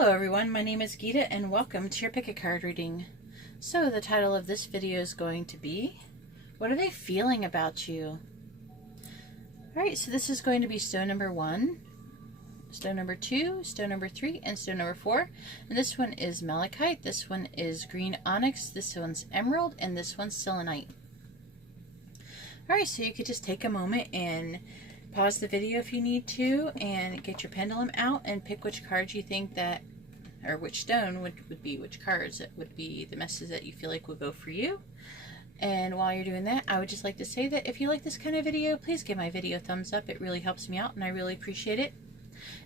Hello everyone, my name is Geeta and welcome to your pick a card reading. So the title of this video is going to be, what are they feeling about you? Alright, so this is going to be stone number 1, stone number 2, stone number 3, and stone number 4. And this one is malachite, this one is green onyx, this one's emerald, and this one's selenite. Alright, so you could just take a moment and pause the video if you need to and get your pendulum out and pick which cards you think that, or which stone would be which cards that would be the message that you feel like will go for you. And while you're doing that, I would just like to say that if you like this kind of video, please give my video a thumbs up. It really helps me out and I really appreciate it.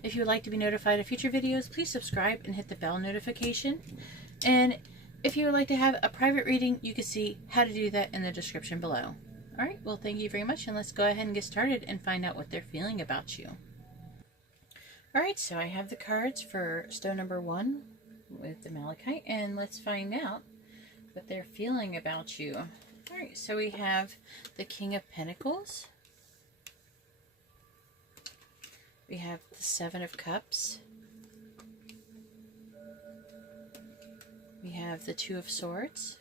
If you would like to be notified of future videos, please subscribe and hit the bell notification. And if you would like to have a private reading, you can see how to do that in the description below. Alright, well thank you very much, and let's go ahead and get started and find out what they're feeling about you. Alright, so I have the cards for stone number 1 with the malachite, and let's find out what they're feeling about you. Alright, so we have the King of Pentacles. We have the Seven of Cups. We have the Two of Swords.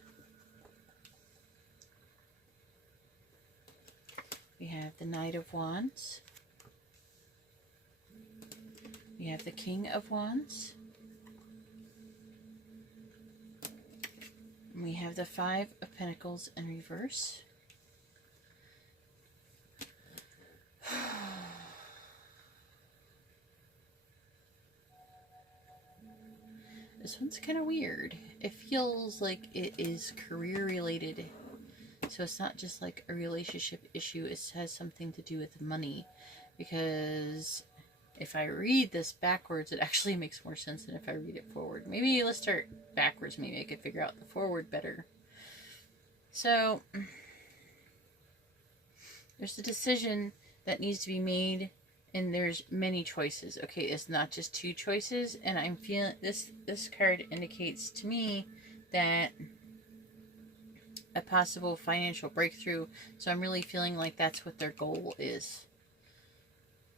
We have the Knight of Wands. We have the King of Wands. And we have the Five of Pentacles in reverse. This one's kind of weird. It feels like it is career related. So it's not just like a relationship issue, it has something to do with money. Because if I read this backwards, it actually makes more sense than if I read it forward. Maybe let's start backwards, maybe I could figure out the forward better. So, there's a decision that needs to be made, and there's many choices. Okay, it's not just two choices, and I'm feeling, this card indicates to me that a possible financial breakthrough. So I'm really feeling like that's what their goal is.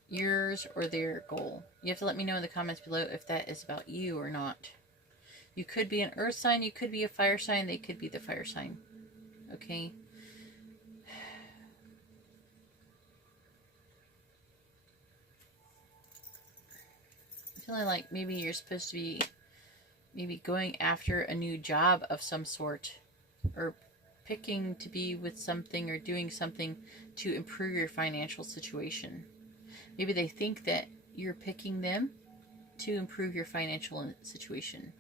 Yours or their goal. You have to let me know in the comments below if that is about you or not. You could be an earth sign, you could be a fire sign, they could be the fire sign. Okay? I'm feeling like maybe you're supposed to be maybe going after a new job of some sort, or picking to be with something or doing something to improve your financial situation. Maybe they think that you're picking them to improve your financial situation,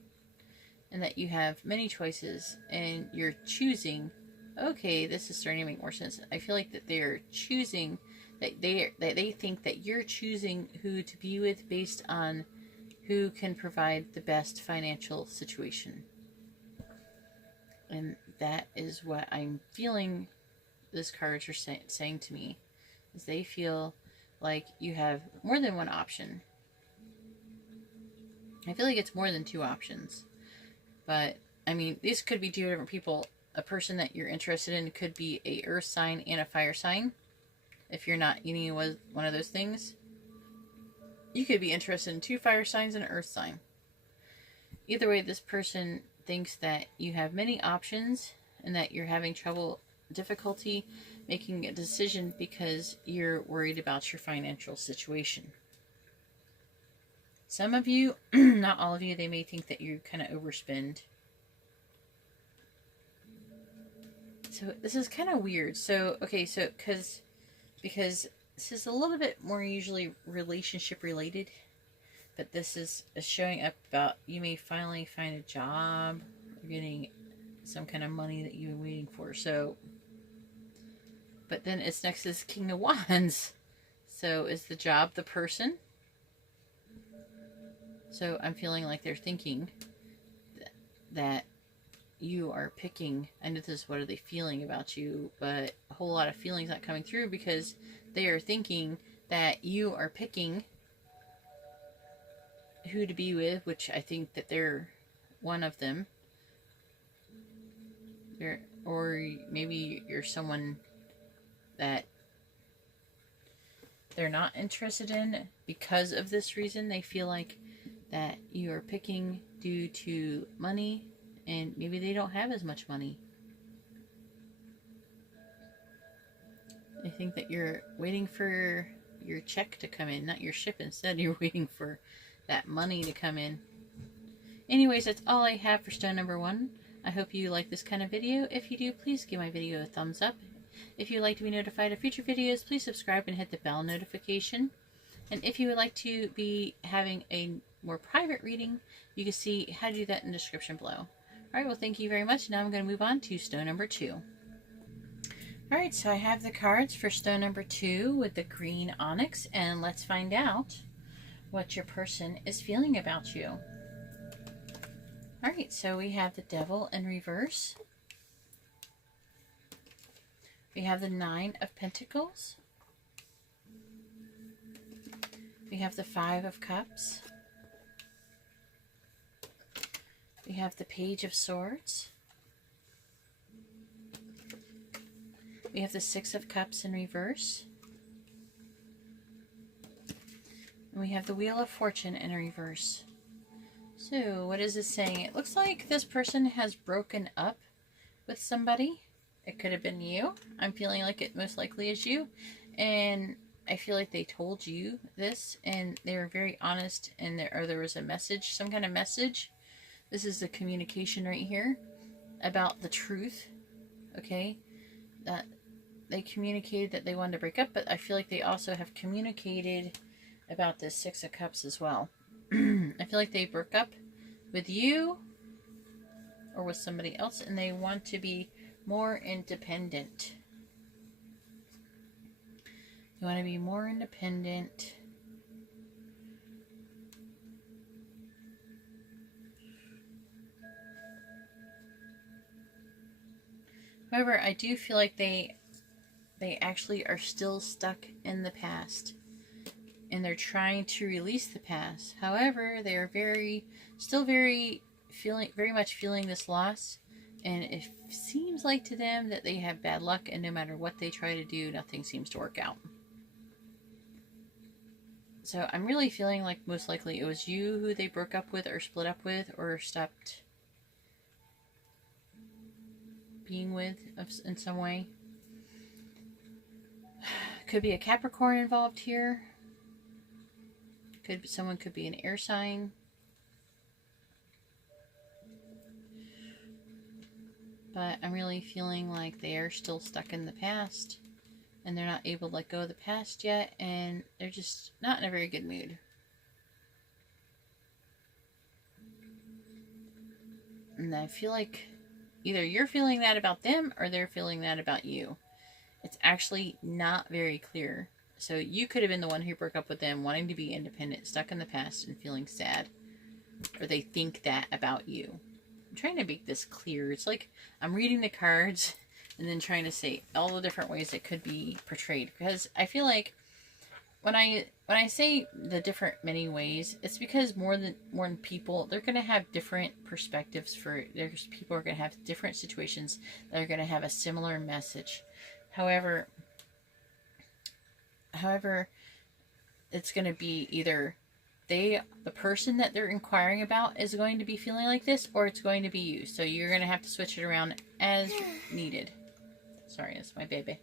and that you have many choices and you're choosing. Okay, this is starting to make more sense. I feel like that they're choosing, that they think that you're choosing who to be with based on who can provide the best financial situation. And that is what I'm feeling these cards are saying to me, is they feel like you have more than one option. I feel like it's more than two options. But, I mean, these could be two different people. A person that you're interested in could be a earth sign and a fire sign. If you're not any one of those things. You could be interested in two fire signs and an earth sign. Either way, this person thinks that you have many options and that you're having difficulty making a decision because you're worried about your financial situation. Some of you, not all of you, they may think that you kind of overspend. So this is kind of weird. So, okay, so because this is a little bit more usually relationship related. But this is showing up about you may finally find a job or getting some kind of money that you've been waiting for. So, but then it's next to this King of Wands. So is the job the person? So I'm feeling like they're thinking that you are picking, I know this is what are they feeling about you, but a whole lot of feelings not coming through because they are thinking that you are picking who to be with, which I think that they're one of them. Or maybe you're someone that they're not interested in because of this reason. They feel like that you are picking due to money, and maybe they don't have as much money. I think that you're waiting for your check to come in, not your ship. Instead, you're waiting for that money to come in. Anyways, that's all I have for stone number 1. I hope you like this kind of video. If you do, please give my video a thumbs up. If you would like to be notified of future videos, please subscribe and hit the bell notification. And if you would like to be having a more private reading, you can see how to do that in the description below. Alright, well, thank you very much. Now I'm going to move on to stone number 2. Alright, so I have the cards for stone number 2 with the green onyx, and let's find out what your person is feeling about you. Alright, so we have the Devil in reverse. We have the 9 of Pentacles. We have the 5 of Cups. We have the Page of Swords. We have the 6 of Cups in reverse. And we have the Wheel of Fortune in reverse. So, what is this saying? It looks like this person has broken up with somebody. It could have been you. I'm feeling like it most likely is you. And I feel like they told you this, and they were very honest, and there was a message, some kind of message. This is the communication right here about the truth, okay? That they communicated that they wanted to break up, but I feel like they also have communicated about this 6 of Cups as well. I feel like they broke up with you or with somebody else, and they want to be more independent. You want to be more independent. However, I do feel like they actually are still stuck in the past, and they're trying to release the past. However, they are still very much feeling this loss, and it seems like to them that they have bad luck, and no matter what they try to do, nothing seems to work out. So I'm really feeling like most likely it was you who they broke up with or split up with or stopped being with in some way. Could be a Capricorn involved here. Someone could be an air sign. But I'm really feeling like they are still stuck in the past, and they're not able to let go of the past yet, and they're just not in a very good mood. And I feel like either you're feeling that about them or they're feeling that about you. It's actually not very clear. So you could have been the one who broke up with them, wanting to be independent, stuck in the past, and feeling sad. Or they think that about you. I'm trying to make this clear. It's like I'm reading the cards and then trying to say all the different ways it could be portrayed. Because I feel like when I say the different many ways, it's because more than people, they're going to have different perspectives there's people who are going to have different situations that are going to have a similar message. However, it's going to be either the person that they're inquiring about is going to be feeling like this, or it's going to be you. So you're going to have to switch it around as needed. Sorry, that's my baby.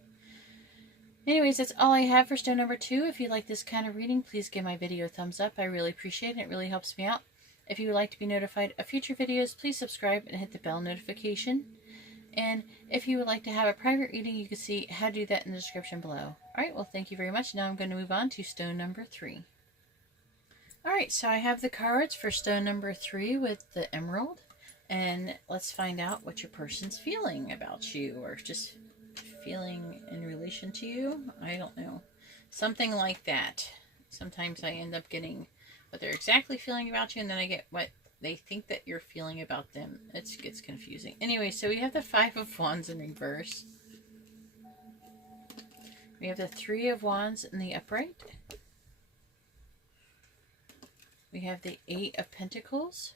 Anyways, that's all I have for stone number 2. If you like this kind of reading, please give my video a thumbs up. I really appreciate it. It really helps me out. If you would like to be notified of future videos, please subscribe and hit the bell notification. And if you would like to have a private reading, you can see how to do that in the description below. Alright, well, thank you very much. Now I'm going to move on to stone number 3. Alright, so I have the cards for stone number 3 with the emerald. And let's find out what your person's feeling about you, or just feeling in relation to you. I don't know. Something like that. Sometimes I end up getting what they're exactly feeling about you, and then I get what they think that you're feeling about them. It gets confusing. Anyway, so we have the 5 of Wands in reverse. We have the 3 of Wands in the upright. We have the 8 of Pentacles.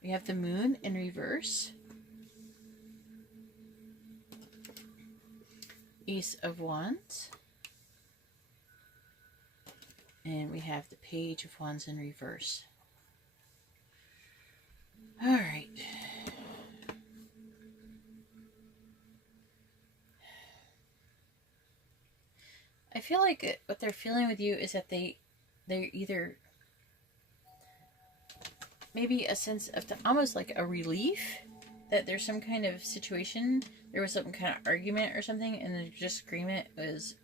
We have the Moon in reverse. Ace of Wands. And we have the Page of Wands in reverse. All right. I feel like what they're feeling with you is that they're either maybe a sense of almost like a relief that there's some kind of situation, there was some kind of argument or something, and the disagreement was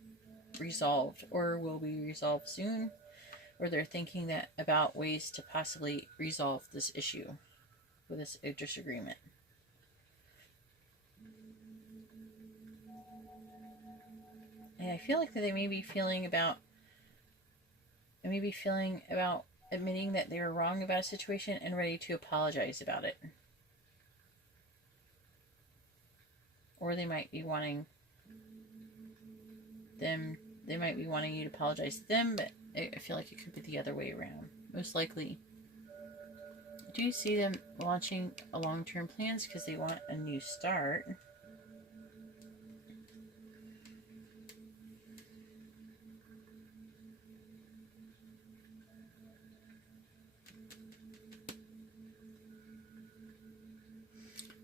resolved or will be resolved soon, or they're thinking that about ways to possibly resolve this issue with this disagreement. And I feel like that they may be feeling about admitting that they were wrong about a situation and ready to apologize about it. Or they might be wanting you to apologize to them, but I feel like it could be the other way around. Most likely. Do you see them launching a long-term plans because they want a new start?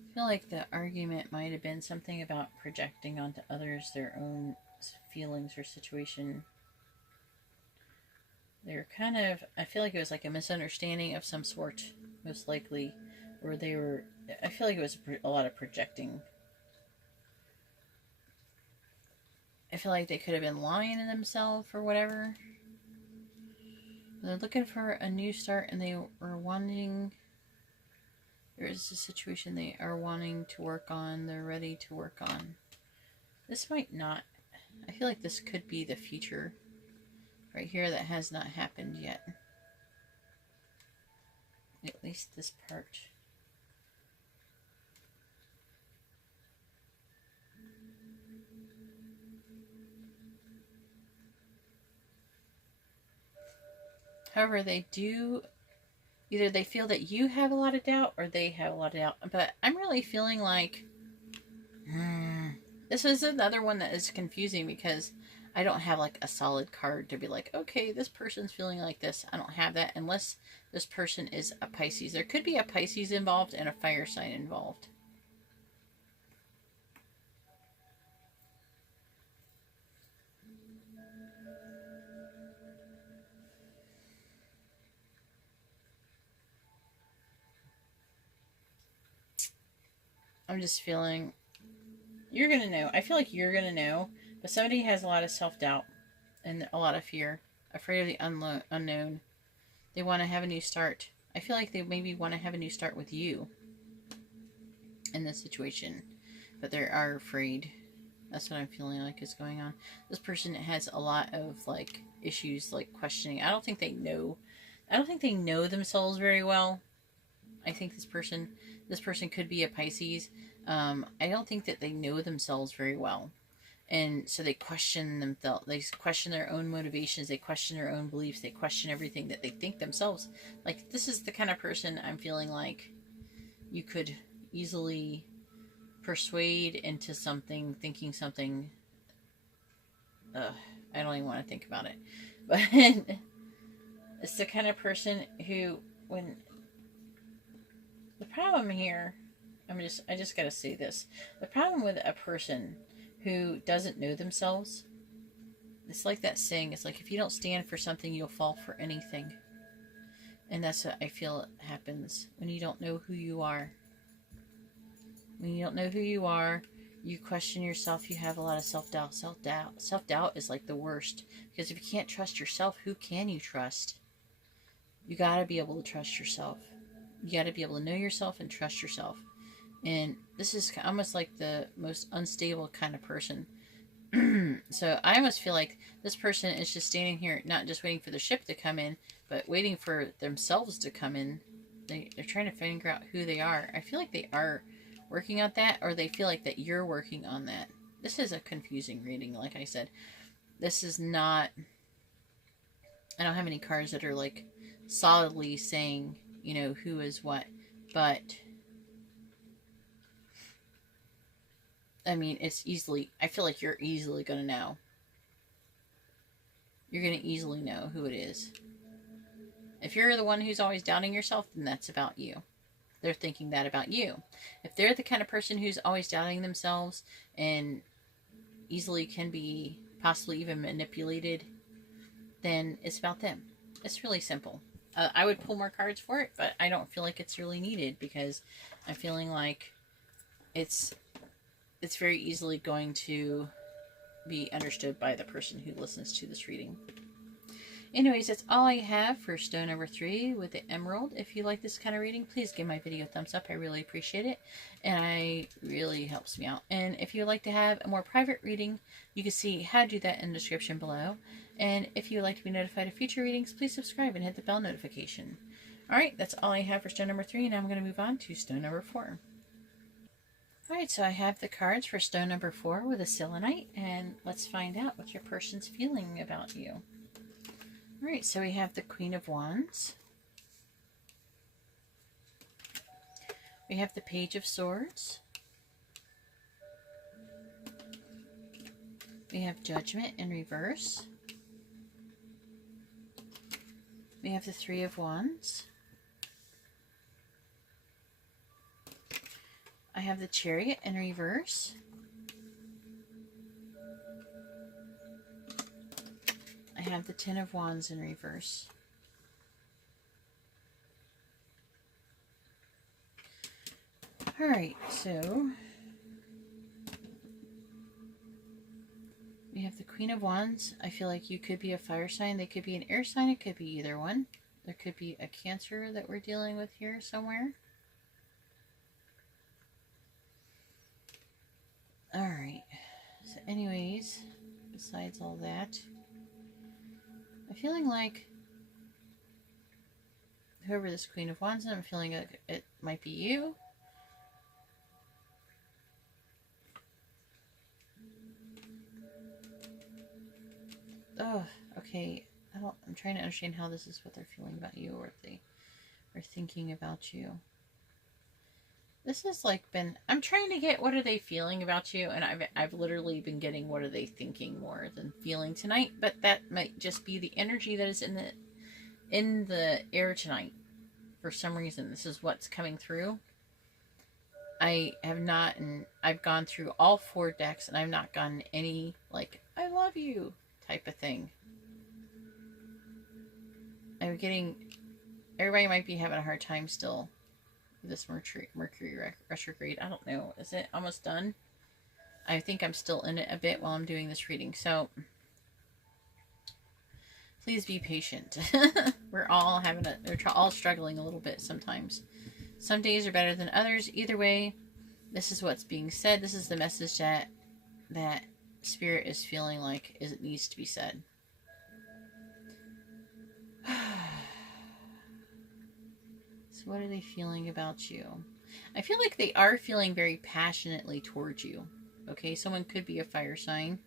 I feel like the argument might have been something about projecting onto others their own feelings or situation. They're kind of, I feel like it was like a misunderstanding of some sort, most likely, where they were, I feel like it was a lot of projecting. I feel like they could have been lying to themselves or whatever. They're looking for a new start, and they were wanting, there is a situation they are wanting to work on, they're ready to work on. This might not, I feel like this could be the future right here that has not happened yet. At least this part. However, they do, either they feel that you have a lot of doubt or they have a lot of doubt. But I'm really feeling like this is another one that is confusing because I don't have like a solid card to be like, okay, this person's feeling like this. I don't have that unless this person is a Pisces. There could be a Pisces involved and a fire sign involved. I'm just feeling you're going to know. I feel like you're going to know, but somebody has a lot of self-doubt and a lot of fear, afraid of the unknown. They want to have a new start. I feel like they maybe want to have a new start with you in this situation, but they are afraid. That's what I'm feeling like is going on. This person has a lot of like issues, like questioning. I don't think they know themselves very well. I think this person could be a Pisces. I don't think that they know themselves very well. And so they question themselves. They question their own motivations. They question their own beliefs. They question everything that they think themselves. Like, this is the kind of person I'm feeling like you could easily persuade into something, thinking something. I don't even want to think about it. But it's the kind of person who, when the problem here, I just gotta say this. The problem with a person who doesn't know themselves, it's like that saying, it's like if you don't stand for something, you'll fall for anything. And that's what I feel happens when you don't know who you are. When you don't know who you are, you question yourself, you have a lot of self-doubt. Self-doubt is like the worst. Because if you can't trust yourself, who can you trust? You gotta be able to trust yourself. You gotta be able to know yourself and trust yourself. And this is almost like the most unstable kind of person. So I almost feel like this person is just standing here, not just waiting for the ship to come in, but waiting for themselves to come in. They're trying to figure out who they are. I feel like they are working on that, or they feel like that you're working on that. This is a confusing reading, like I said. This is not... I don't have any cards that are like solidly saying, you know, who is what. But I mean, it's easily... I feel like you're easily going to know. you're going to easily know who it is. If you're the one who's always doubting yourself, then that's about you. They're thinking that about you. If they're the kind of person who's always doubting themselves and easily can be possibly even manipulated, then it's about them. It's really simple. I would pull more cards for it, but I don't feel like it's really needed because I'm feeling like it's very easily going to be understood by the person who listens to this reading. Anyways, that's all I have for stone number 3 with the emerald. If you like this kind of reading, please give my video a thumbs up. I really appreciate it, and it really helps me out. And if you'd like to have a more private reading, you can see how to do that in the description below. And if you'd like to be notified of future readings, please subscribe and hit the bell notification. Alright, that's all I have for stone number 3, and now I'm going to move on to stone number 4. Alright, so I have the cards for stone number 4 with a selenite, and let's find out what your person's feeling about you. Alright, so we have the Queen of Wands. We have the Page of Swords. We have Judgment in reverse. We have the Three of Wands. I have the Chariot in reverse. I have the Ten of Wands in reverse. Alright, so we have the Queen of Wands. I feel like you could be a fire sign. They could be an air sign. It could be either one. There could be a Cancer that we're dealing with here somewhere. Alright, so anyways, besides all that, I'm feeling like whoever this Queen of Wands is, I'm feeling like it might be you. Oh, okay. I'm trying to understand how this is what they're feeling about you, or if they are thinking about you. This has like been, I'm trying to get what are they feeling about you, and I've literally been getting what are they thinking more than feeling tonight, but that might just be the energy that is in the air tonight. For some reason, this is what's coming through. I have not, and I've gone through all 4 decks, and I've not gotten any like I love you type of thing. I'm getting, everybody might be having a hard time still. This Mercury retrograde. I don't know. Is it almost done? I think I'm still in it a bit while I'm doing this reading. So please be patient. We're all all struggling a little bit sometimes. Some days are better than others. Either way, this is what's being said. This is the message that Spirit is feeling like it needs to be said. So what are they feeling about you? I feel like they are feeling very passionately towards you. Okay, someone could be a fire sign,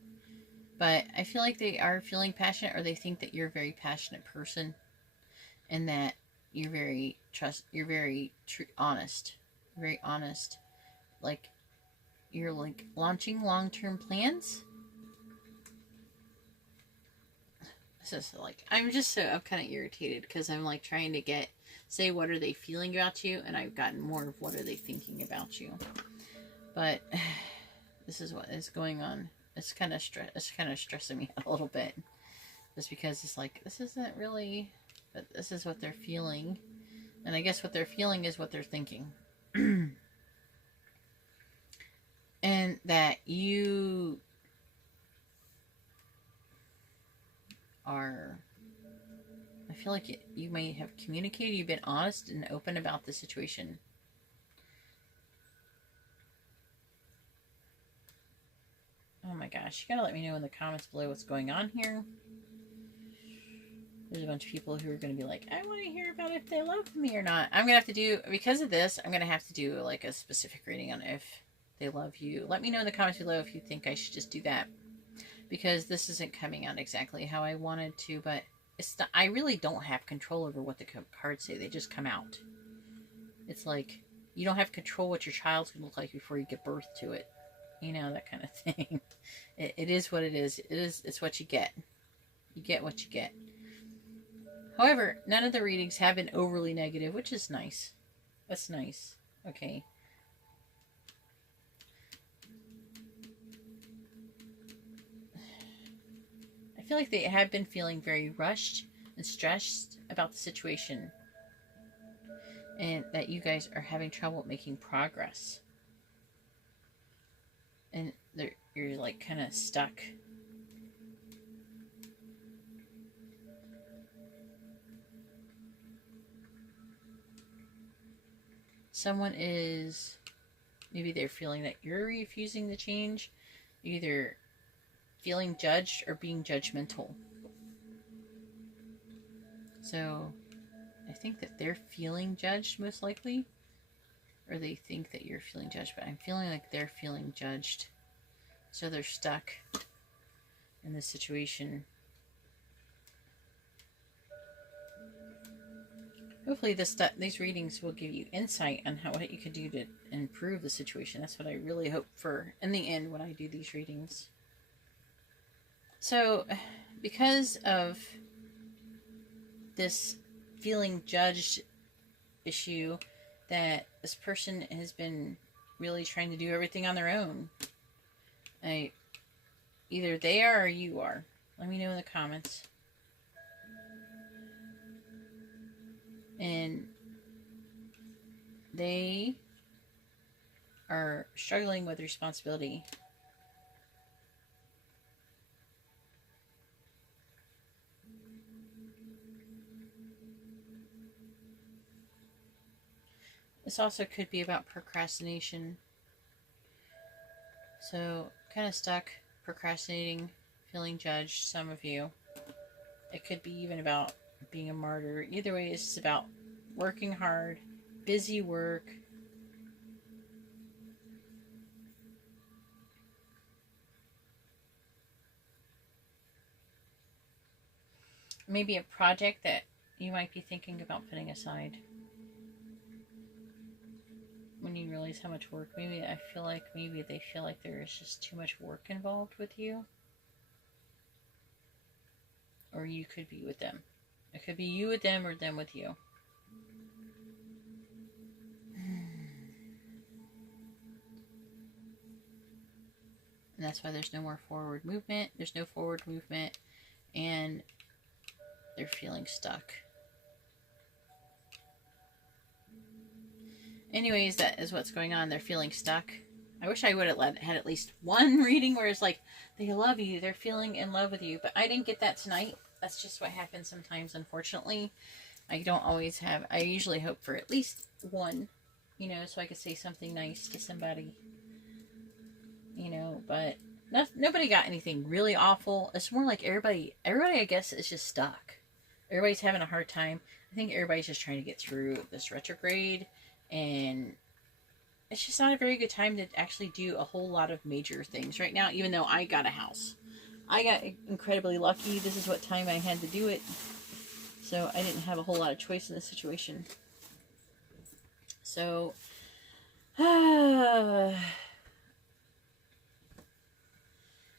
but I feel like they are feeling passionate, or they think that you're a very passionate person, and that you're very honest, very honest. Like you're like launching long-term plans. This is like, I'm kind of irritated because I'm like trying to say what are they feeling about you, and I've gotten more of what are they thinking about you. But this is what is going on. It's kind of stressing me out a little bit, just because it's like, this isn't really, but this is what they're feeling, and I guess what they're feeling is what they're thinking. And that you are, I feel like you might have communicated, you've been honest and open about the situation. Oh my gosh, you gotta let me know in the comments below what's going on here. There's a bunch of people who are going to be like, I want to hear about if they love me or not. I'm going to have to do, because of this, I'm going to have to do like a specific reading on if they love you. Let me know in the comments below if you think I should just do that, because this isn't coming out exactly how I wanted to, but it's not, I really don't have control over what the cards say. They just come out. It's like you don't have control what your child's going to look like before you give birth to it. You know, that kind of thing. It is what it is. It's what you get. You get what you get. However, none of the readings have been overly negative, which is nice. That's nice. Okay. I feel like they have been feeling very rushed and stressed about the situation. And that you guys are having trouble making progress. And you're like kind of stuck. Someone is, maybe they're feeling that you're refusing the change, either feeling judged or being judgmental. So I think that they're feeling judged most likely, or they think that you're feeling judged, but I'm feeling like they're feeling judged. So they're stuck in this situation. Hopefully these readings will give you insight on what you could do to improve the situation. That's what I really hope for in the end when I do these readings. So, because of this feeling judged issue, that this person has been really trying to do everything on their own. Either they are or you are. Let me know in the comments. And they are struggling with responsibility. This also could be about procrastination. So, kind of stuck, procrastinating, feeling judged, some of you. It could be even about being a martyr. Either way, it's about working hard, busy work. Maybe a project that you might be thinking about putting aside. When you realize how much work, maybe they feel like there is just too much work involved with you. Or you could be with them. It could be you with them or them with you. And that's why there's no more forward movement. There's no forward movement. And they're feeling stuck. Anyways, that is what's going on. They're feeling stuck. I wish I would have had at least one reading where it's like, they love you. They're feeling in love with you. But I didn't get that tonight. That's just what happens sometimes, unfortunately. I don't always have... I usually hope for at least one, you know, so I could say something nice to somebody. You know, but nobody got anything really awful. It's more like everybody, I guess, is just stuck. Everybody's having a hard time. I think everybody's just trying to get through this retrograde. And it's just not a very good time to actually do a whole lot of major things right now, even though I got a house. I got incredibly lucky. This is what time I had to do it. So I didn't have a whole lot of choice in this situation. So,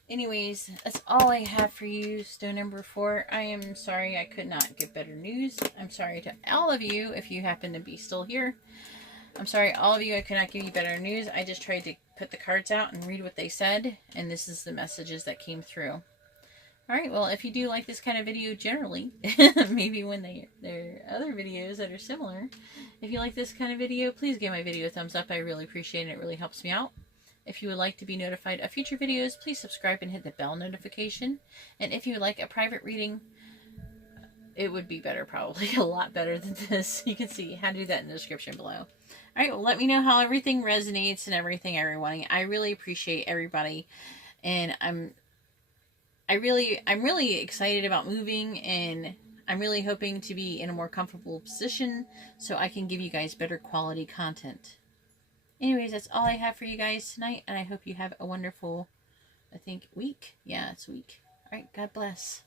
anyways, that's all I have for you, stone number 4. I am sorry I could not give better news. I'm sorry to all of you if you happen to be still here. I'm sorry, all of you, I could not give you better news. I just tried to put the cards out and read what they said, and this is the messages that came through. Alright, well, if you do like this kind of video generally, maybe when there are other videos that are similar, if you like this kind of video, please give my video a thumbs up. I really appreciate it. It really helps me out. If you would like to be notified of future videos, please subscribe and hit the bell notification. And if you would like a private reading, it would be better, probably a lot better than this. You can see how to do that in the description below. Alright, well, let me know how everything resonates and everything, everyone. I really appreciate everybody. And I'm really excited about moving, and I'm really hoping to be in a more comfortable position so I can give you guys better quality content. Anyways, that's all I have for you guys tonight, and I hope you have a wonderful, I think, week. Yeah, it's a week. Alright, God bless.